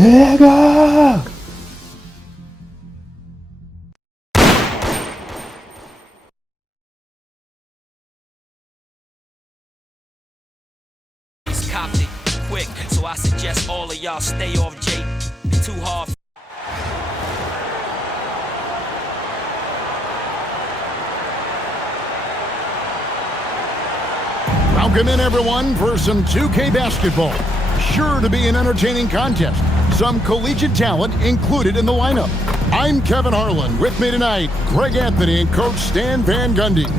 내가 copped it quick, so I suggest all of y'all stay off Jake. Too hard. Welcome in, everyone, for some 2K basketball. Sure to be an entertaining contest. Some collegiate talent included in the lineup. I'm Kevin Harlan. With me tonight, Greg Anthony and Coach Stan Van Gundy.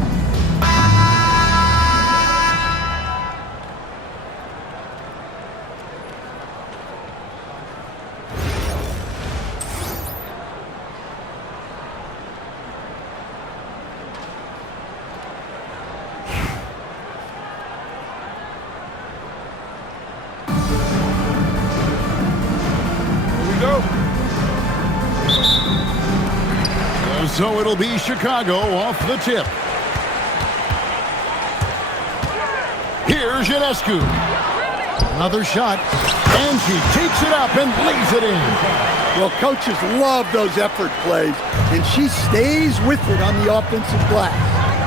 So it'll be Chicago off the tip. Here's Ionescu. Another shot. And she takes it up and lays it in. Well, coaches love those effort plays, and she stays with it on the offensive glass.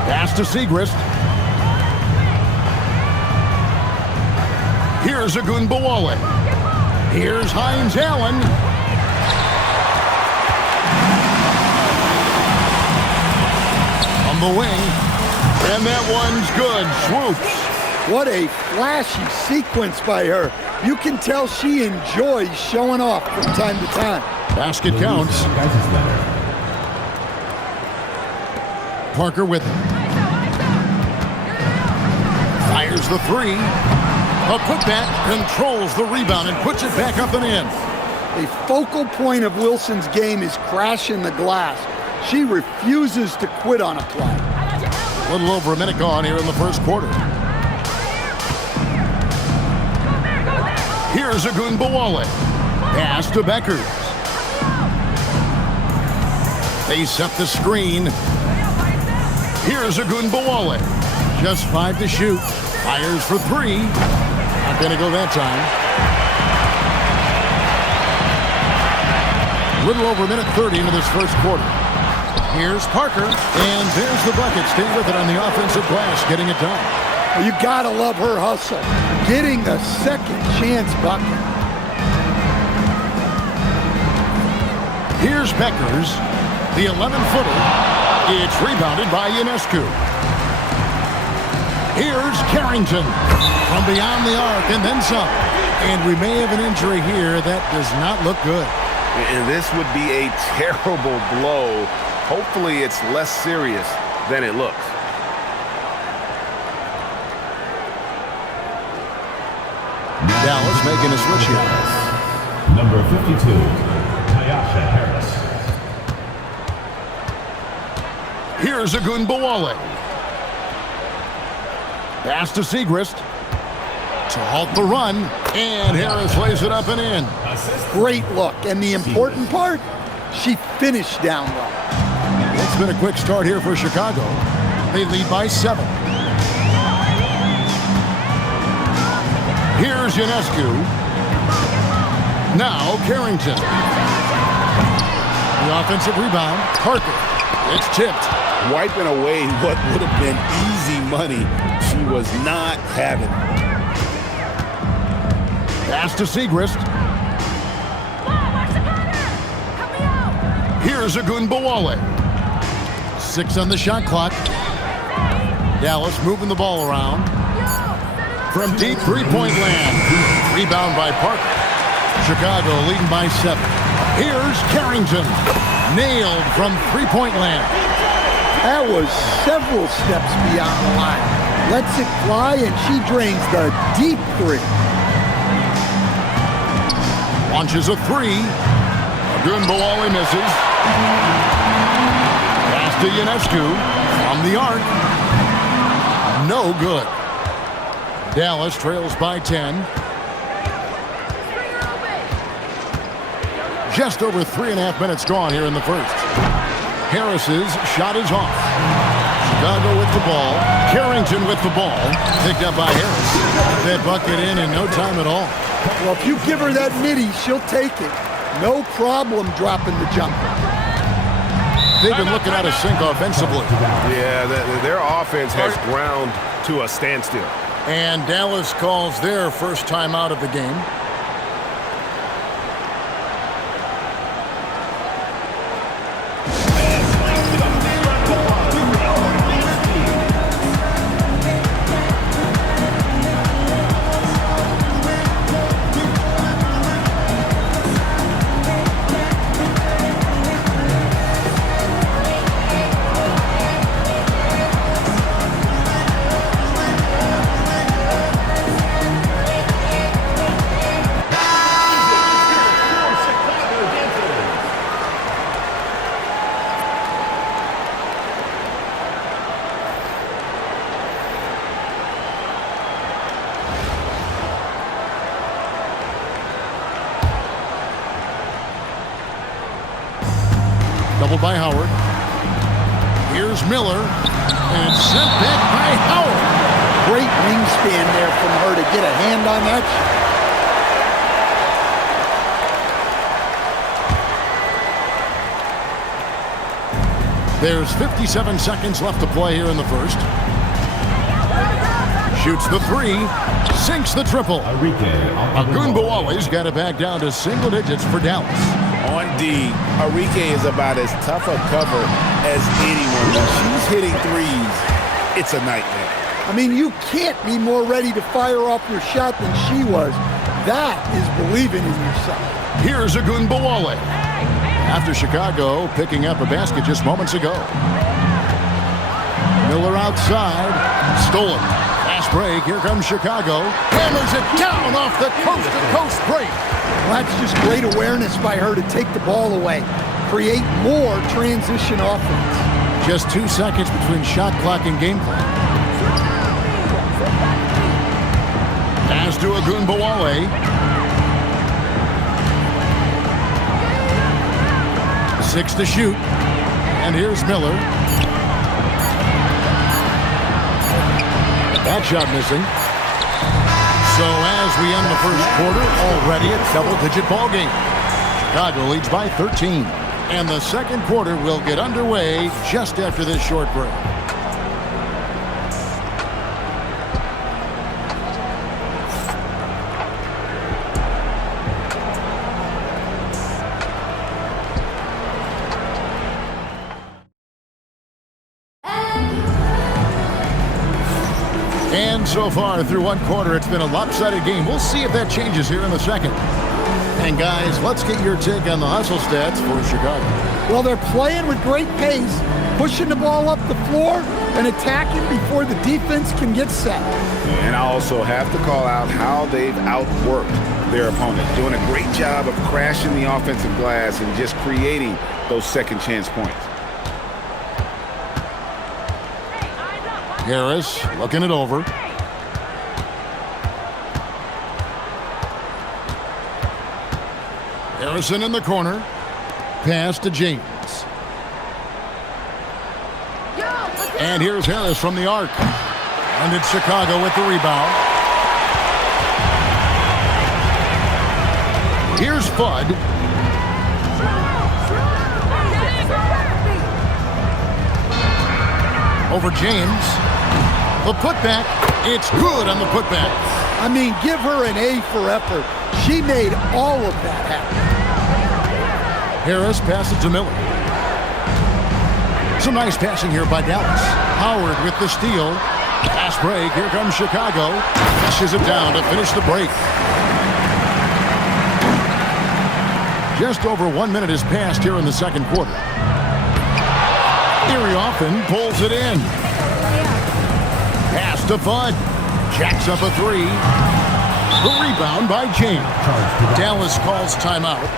Pass to Segrist. Here's Agunbowale. Here's Hines Allen. The wing, and that one's good. Swoops. What a flashy sequence by her. You can tell she enjoys showing off from time to time. Basket counts. Parker with it. Fires the three. A putback, controls the rebound and puts it back up and in. A focal point of Wilson's game is crashing the glass. She refuses to quit on a play. A little over a minute gone here in the first quarter. Here's Agunbowale. Pass to Beckers. They set the screen. Here's Agunbowale. Just 5 to shoot. Fires for 3. Not going to go that time. A little over a minute 30 into this first quarter. Here's Parker, and there's the bucket. Stay with it on the offensive glass, getting it done. Well, you gotta love her hustle, getting the second chance bucket. Here's Beckers, the 11-footer. It's rebounded by Ionescu. Here's Carrington from beyond the arc, and then some. And we may have an injury here that does not look good. And this would be a terrible blow. Hopefully it's less serious than it looks. Dallas making a switch here. number 52, Tyasha Harris. Here's Agunbowale. Pass to Segrist. To halt the run, and Harris lays it up and in. Great look, and the important part, she finished down low. It's been a quick start here for Chicago. They lead by 7. Here's Ionescu. Now Carrington. The offensive rebound, Parker. It's tipped. Wiping away what would have been easy money. She was not having it. Pass to Segrist. Here's Agunbowale. 6 on the shot clock. Dallas moving the ball around. From deep three-point land. Rebound by Parker. Chicago leading by 7. Here's Carrington. Nailed from three-point land. That was several steps beyond the line. Lets it fly, and she drains the deep 3. Launches a 3. Agunbowale misses. Pass to Ionescu from the arc. No good. Dallas trails by 10. Just over 3.5 minutes gone here in the first. Harris's shot is off. Chicago with the ball. Carrington with the ball. Picked up by Harris. That bucket in no time at all. Well, if you give her that midi, she'll take it. No problem dropping the jumper. They've been looking out of sync offensively. Yeah, their offense has ground to a standstill. And Dallas calls their first time out of the game. Doubled by Howard. Here's Miller. And sent back by Howard. Great wingspan there from her to get a hand on that shot. There's 57 seconds left to play here in the first. Shoots the three. Sinks the triple. Agunbowale's got it back down to single digits for Dallas. On D, Arike is about as tough a cover as anyone. When she's hitting threes, it's a nightmare. I mean, you can't be more ready to fire off your shot than she was. That is believing in yourself. Here's Agunbowale. After Chicago picking up a basket just moments ago. Miller outside. Stolen. Fast break. Here comes Chicago. Hammers it down off the coast-to-coast break. Well, that's just great awareness by her to take the ball away. Create more transition offense. Just 2 seconds between shot clock and game clock. Pass to Agunbowale. 6 to shoot. And here's Miller. That shot missing. So as we end the first quarter, already a double-digit ball game. Chicago leads by 13. And the second quarter will get underway just after this short break. And so far through one quarter, it's been a lopsided game. We'll see if that changes here in the second. And guys, let's get your take on the hustle stats for Chicago. Well, they're playing with great pace, pushing the ball up the floor and attacking before the defense can get set. And I also have to call out how they've outworked their opponent, doing a great job of crashing the offensive glass and just creating those second chance points. Harris looking it over. Harrison in the corner. Pass to James. And here's Harris from the arc. And it's Chicago with the rebound. Here's Fudd. Over James. The putback. It's good on the putback. I mean, give her an A for effort. She made all of that happen. Harris passes to Miller. Some nice passing here by Dallas. Howard with the steal. Fast break. Here comes Chicago. Pushes it down to finish the break. Just over 1 minute has passed here in the second quarter. Erie often pulls it in. Pass to Fudd. Jacks up a three. The rebound by James. Dallas calls timeout.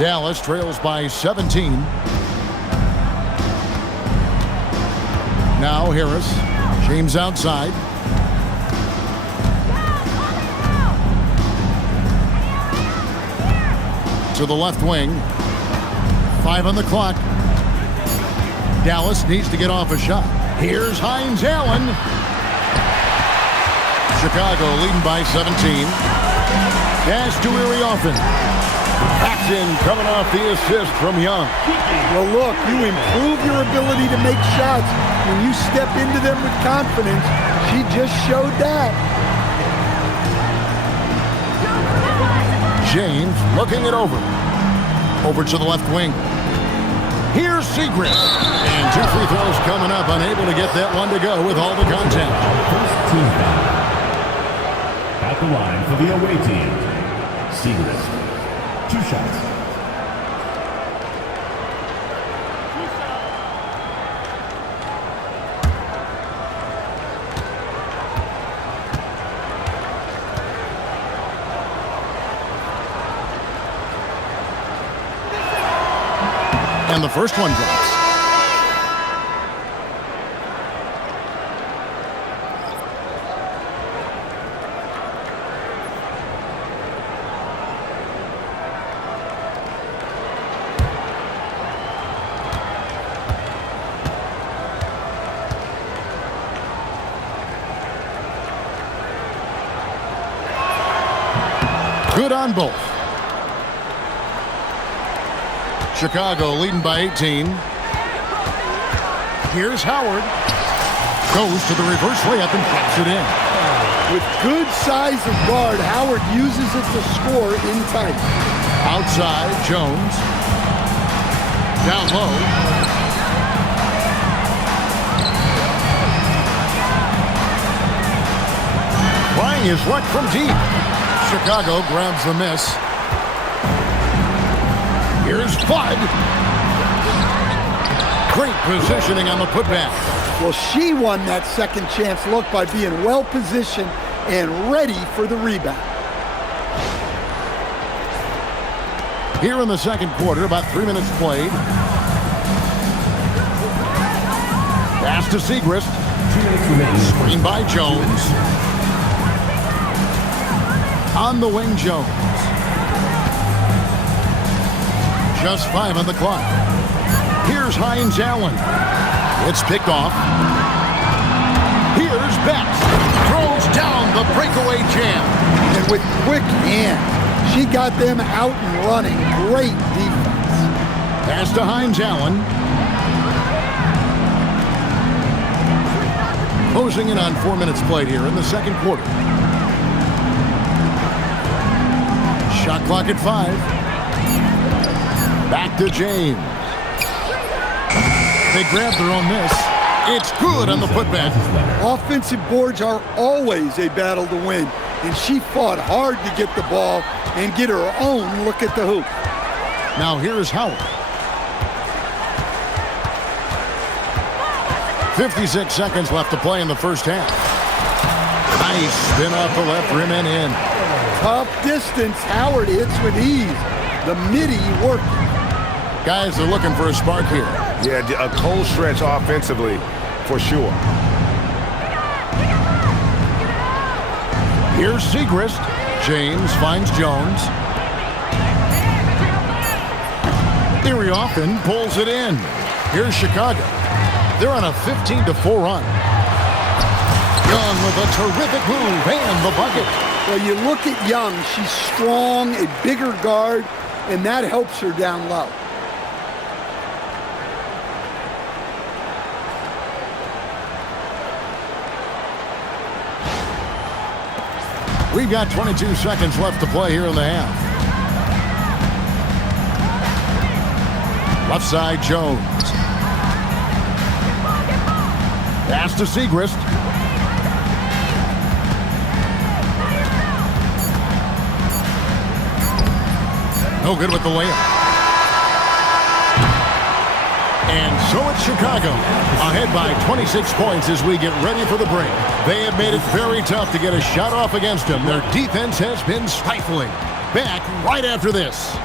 Dallas trails by 17. Now Harris. James outside. To the left wing. 5 on the clock. Dallas needs to get off a shot. Here's Hines Allen. Chicago leading by 17. Pass to Iriorfin. Paxton coming off the assist from Young. Well, look, you improve your ability to make shots when you step into them with confidence. She just showed that. James looking it over. Over to the left wing. Here's Segrist. And 2 free throws coming up. Unable to get that one to go with all the contact. First team foul. At the line for the away team, Segrist. 2 shots. And the first one drops. Good on both. Chicago leading by 18. Here's Howard. Goes to the reverse layup and drops it in. With good size of guard, Howard uses it to score in tight. Outside, Jones. Down low. Trying his luck from deep. Chicago grabs the miss. Here's Flood. Great positioning on the putback. Well, she won that second chance look by being well positioned and ready for the rebound. Here in the second quarter, about 3 minutes played. Pass to Segrist. 2 minutes remaining. Screen by Jones. On the wing, Jones. Just 5 on the clock. Here's Hines Allen. It's picked off. Here's Betts. Throws down the breakaway jam. And with quick hands, she got them out and running. Great defense. Pass to Hines Allen. Closing in on 4 minutes played here in the second quarter. Shot clock at 5. Back to James. They grab their own miss. It's good on the putback. Offensive boards are always a battle to win, and she fought hard to get the ball and get her own look at the hoop. Now here is Howard. 56 seconds left to play in the first half. Nice spin off the left rim and in. Tough distance, Howard hits with ease. The midi worked. Guys are looking for a spark here. Yeah, a cold stretch offensively, for sure. Here's Segrist. James finds Jones. Iriorfin pulls it in. Here's Chicago. They're on a 15-4 run. Young with a terrific move and the bucket. Well, you look at Young, she's strong, a bigger guard, and that helps her down low. We've got 22 seconds left to play here in the half. Left side, Jones. Pass to Segrist. No good with the layup. And so it's Chicago, ahead by 26 points as we get ready for the break. They have made it very tough to get a shot off against them. Their defense has been stifling. Back right after this.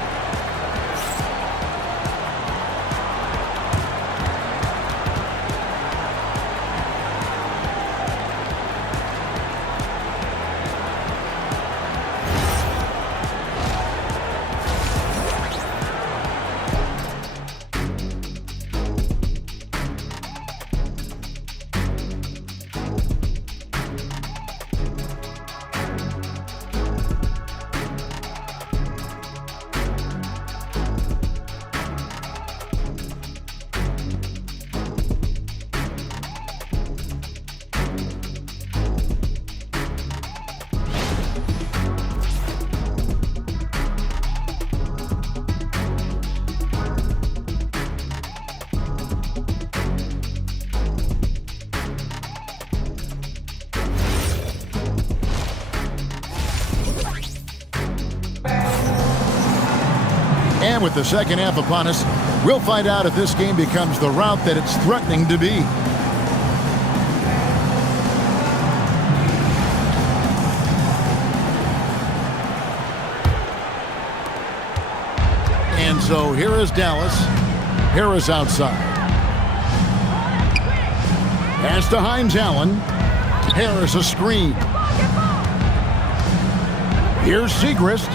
And with the second half upon us, we'll find out if this game becomes the route that it's threatening to be. And so here is Dallas. Harris outside. Pass to Hines Allen. Harris a screen. Here's Segrist.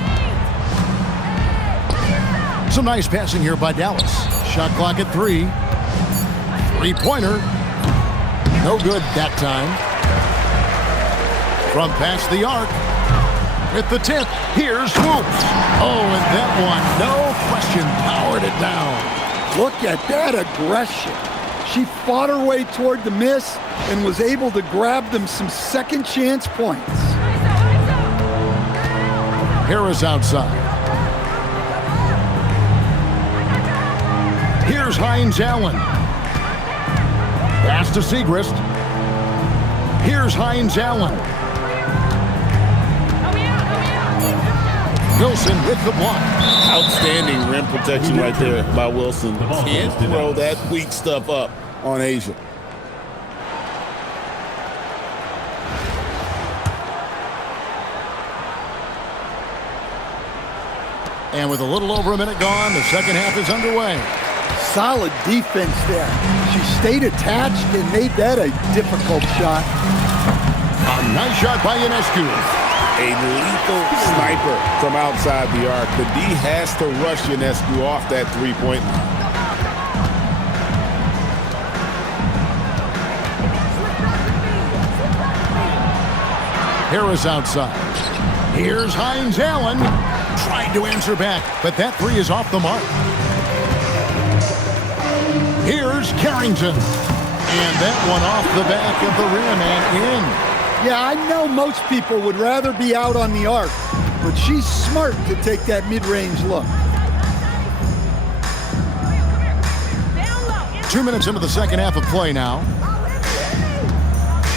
Some nice passing here by Dallas. Shot clock at 3. Three-pointer. No good that time. From past the arc. With the tip, here's Swoops. Oh, and that one, no question, powered it down. Look at that aggression. She fought her way toward the miss and was able to grab them some second chance points. Harris outside. Here's Hines Allen. Pass to Segrist. Here's Hines Allen. Wilson with the block. Outstanding rim protection right there by Wilson. Can't throw that weak stuff up on Asia. And with a little over a minute gone, the second half is underway. Solid defense there. She stayed attached and made that a difficult shot. A nice shot by Ionescu. A lethal sniper from outside the arc. The D has to rush Ionescu off that three-point line. Harris outside. Here's Hines Allen. Tried to answer back, but that three is off the mark. Here's Carrington. And that one off the back of the rim and in. Yeah, I know most people would rather be out on the arc, but she's smart to take that mid-range look. 2 minutes into the second half of play now.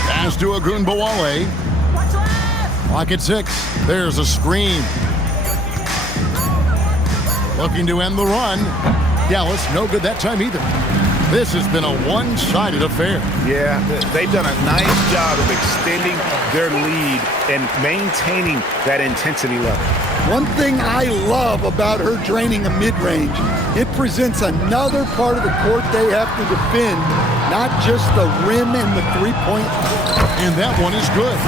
Pass to Ogunbowale. Clock at 6. There's a screen. Looking to end the run. Dallas, no good that time either. This has been a one-sided affair. Yeah, they've done a nice job of extending their lead and maintaining that intensity level. One thing I love about her draining a mid-range, it presents another part of the court they have to defend, not just the rim and the three-point. And that one is good.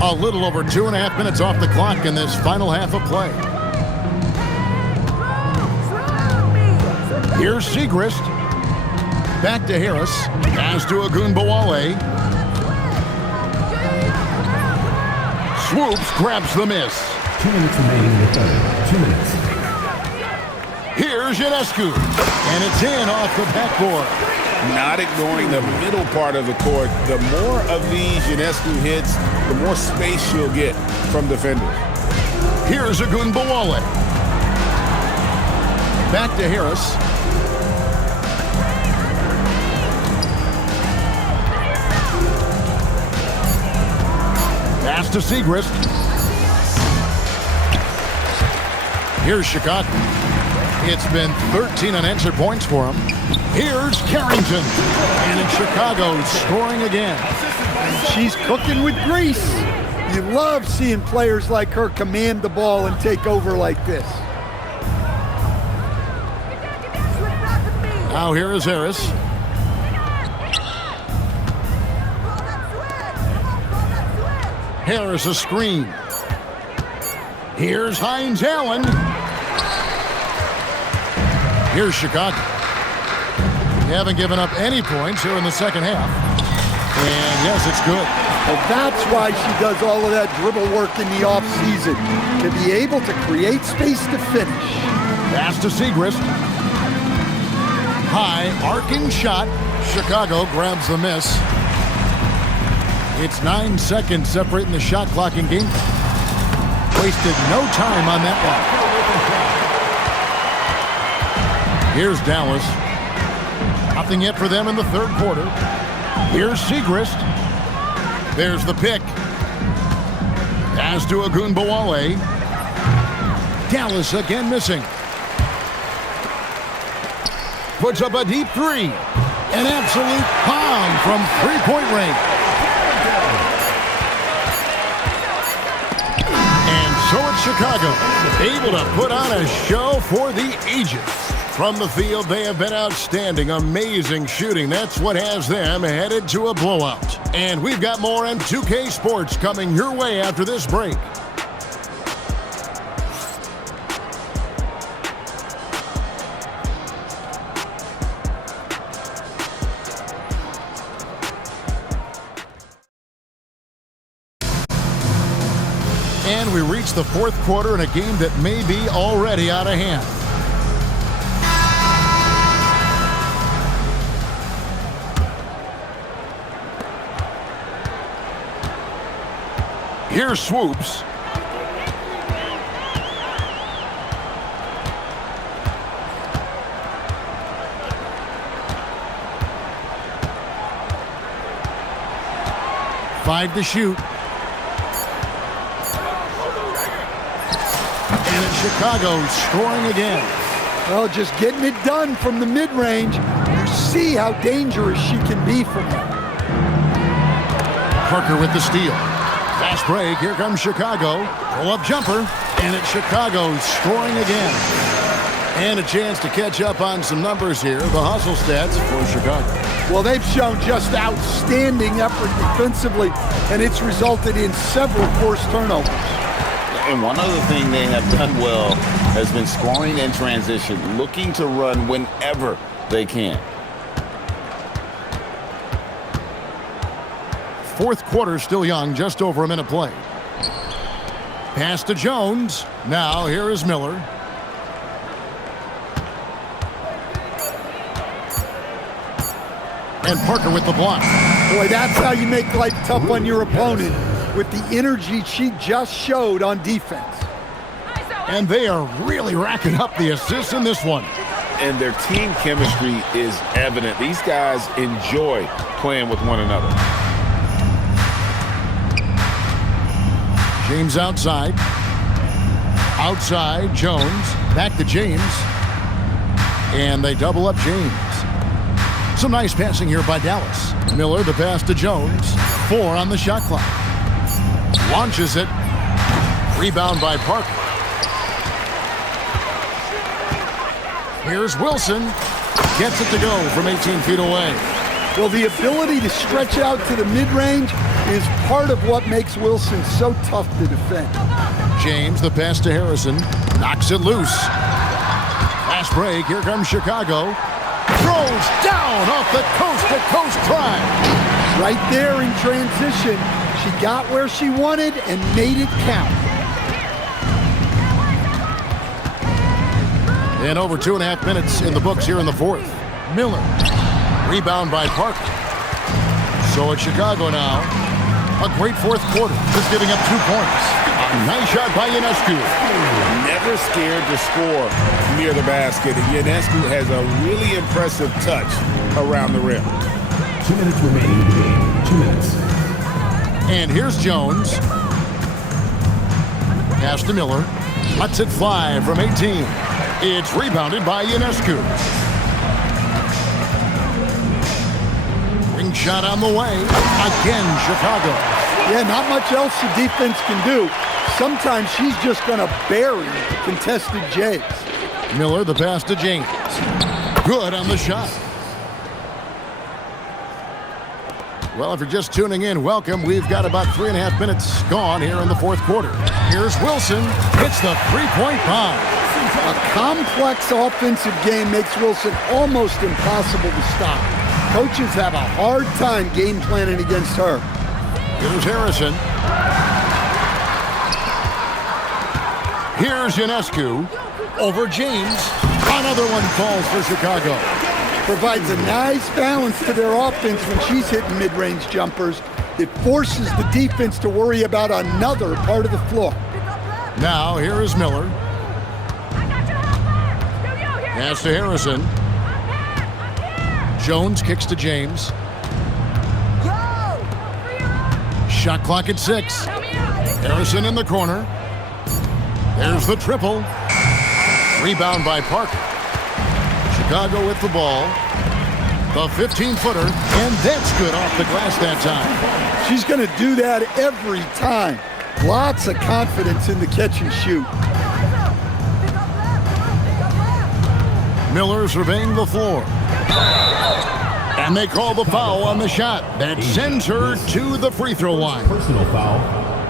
A little over 2.5 minutes off the clock in this final half of play. Here's Segrist. Back to Harris. Pass to Ogunbowale. Swoops grabs the miss. 2 minutes remaining in the third. 2 minutes. Here's Ionescu. And it's in off the backboard. Not ignoring the middle part of the court. The more of these Ionescu hits, the more space she'll get from defenders. Here's Ogunbowale. Back to Harris. Pass to Segrist. Here's Chicago. It's been 13 unanswered points for him. Here's Carrington. And in Chicago, scoring again. She's cooking with grease. You love seeing players like her command the ball and take over like this. Now here is Harris. Harris a screen. Here's Hines Allen. Here's Chicago. They haven't given up any points here in the second half. And yes, it's good. Well, that's why she does all of that dribble work in the offseason, to be able to create space to finish. Pass to Segrist. High, arcing shot. Chicago grabs the miss. It's 9 seconds separating the shot clock in game. Wasted no time on that one. Here's Dallas. Nothing yet for them in the third quarter. Here's Segrist. There's the pick. Pass to Ogunbowale. Dallas again missing. Puts up a deep three. An absolute bomb from three-point range. And so it's Chicago, able to put on a show for the ages. From the field, they have been outstanding. Amazing shooting. That's what has them headed to a blowout. And we've got more M2K Sports coming your way after this break. And we reach the fourth quarter in a game that may be already out of hand. Here's Swoops. Five to shoot. And it's Chicago scoring again. Well, just getting it done from the mid-range. You see how dangerous she can be from that. Parker with the steal. Fast break. Here comes Chicago. Pull-up jumper. And it's Chicago scoring again. And a chance to catch up on some numbers here. The hustle stats for Chicago. Well, they've shown just outstanding effort defensively, and it's resulted in several forced turnovers. And one other thing they have done well has been scoring in transition, looking to run whenever they can. Fourth quarter still young, just over a minute play. Pass to Jones. Now here is Miller. And Parker with the block. Boy, that's how you make life tough on your opponent, with the energy she just showed on defense. And they are really racking up the assists in this one. And their team chemistry is evident. These guys enjoy playing with one another. James outside. Outside, Jones. Back to James. And they double up James. Some nice passing here by Dallas. Miller, the pass to Jones. 4 on the shot clock. Launches it. Rebound by Parker. Here's Wilson. Gets it to go from 18 feet away. Well, the ability to stretch out to the mid-range is part of what makes Wilson so tough to defend. James, the pass to Harrison. Knocks it loose. Fast break. Here comes Chicago. Throws down off the coast-to-coast drive. Right there in transition, she got where she wanted and made it count. And over 2.5 minutes in the books here in the fourth. Miller. Rebound by Parker. So it's Chicago now. A great fourth quarter. Just giving up 2 points. A nice shot by Ionescu. Never scared to score near the basket. And Ionescu has a really impressive touch around the rim. 2 minutes remaining in the game. 2 minutes. And here's Jones. Pass to Miller. Lets it fly from 18. It's rebounded by Ionescu. Ring shot on the way. Again, Chicago. Yeah, not much else the defense can do. Sometimes she's just going to bury contested Jays. Miller, the pass to James. Good on the shot. Well, if you're just tuning in, welcome. We've got about 3.5 minutes gone here in the fourth quarter. Here's Wilson. Hits the three-point bomb. A complex offensive game makes Wilson almost impossible to stop. Coaches have a hard time game planning against her. Here's Harrison. Here's Ionescu. Over James. Another one falls for Chicago. Provides a nice balance to their offense when she's hitting mid-range jumpers. It forces the defense to worry about another part of the floor. Now, here is Miller. Pass to Harrison. Jones kicks to James. Shot clock at 6. Harrison in the corner. There's the triple. Rebound by Parker. Chicago with the ball. The 15-footer, and that's good off the glass that time. She's going to do that every time. Lots of confidence in the catch and shoot. Miller surveying the floor. And they call the foul on the shot. That sends her to the free throw line. Personal foul.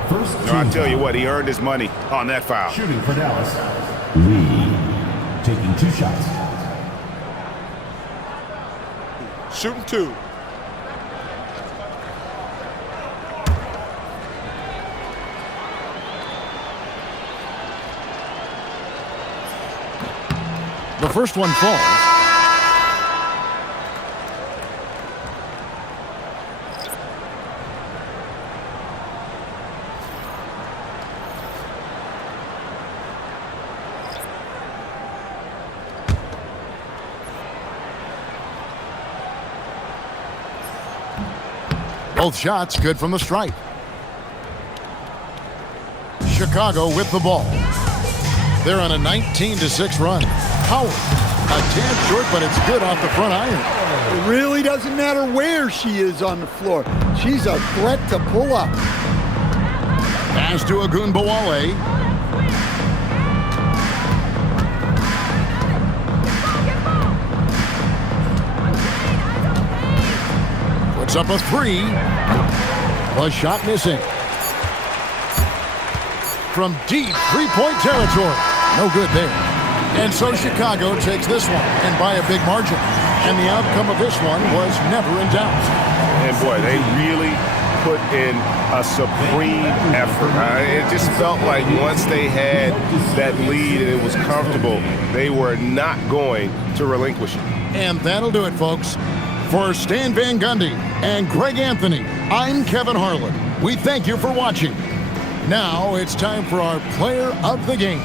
First No, I tell you what, he earned his money on that foul. Shooting for Dallas. Lee taking 2 shots. Shooting 2. The first one falls. Both shots good from the stripe. Chicago with the ball. They're on a 19-6 run. Howard, a tad short, but it's good off the front iron. It really doesn't matter where she is on the floor. She's a threat to pull up. Pass to Agunbowale. Puts up a 3. A shot missing. From deep three-point territory. No good there. And so Chicago takes this one, and by a big margin. And the outcome of this one was never in doubt. And boy, they really put in a supreme effort. It just felt like once they had that lead and it was comfortable, they were not going to relinquish it. And that'll do it, folks. For Stan Van Gundy and Greg Anthony, I'm Kevin Harlan. We thank you for watching. Now it's time for our player of the game.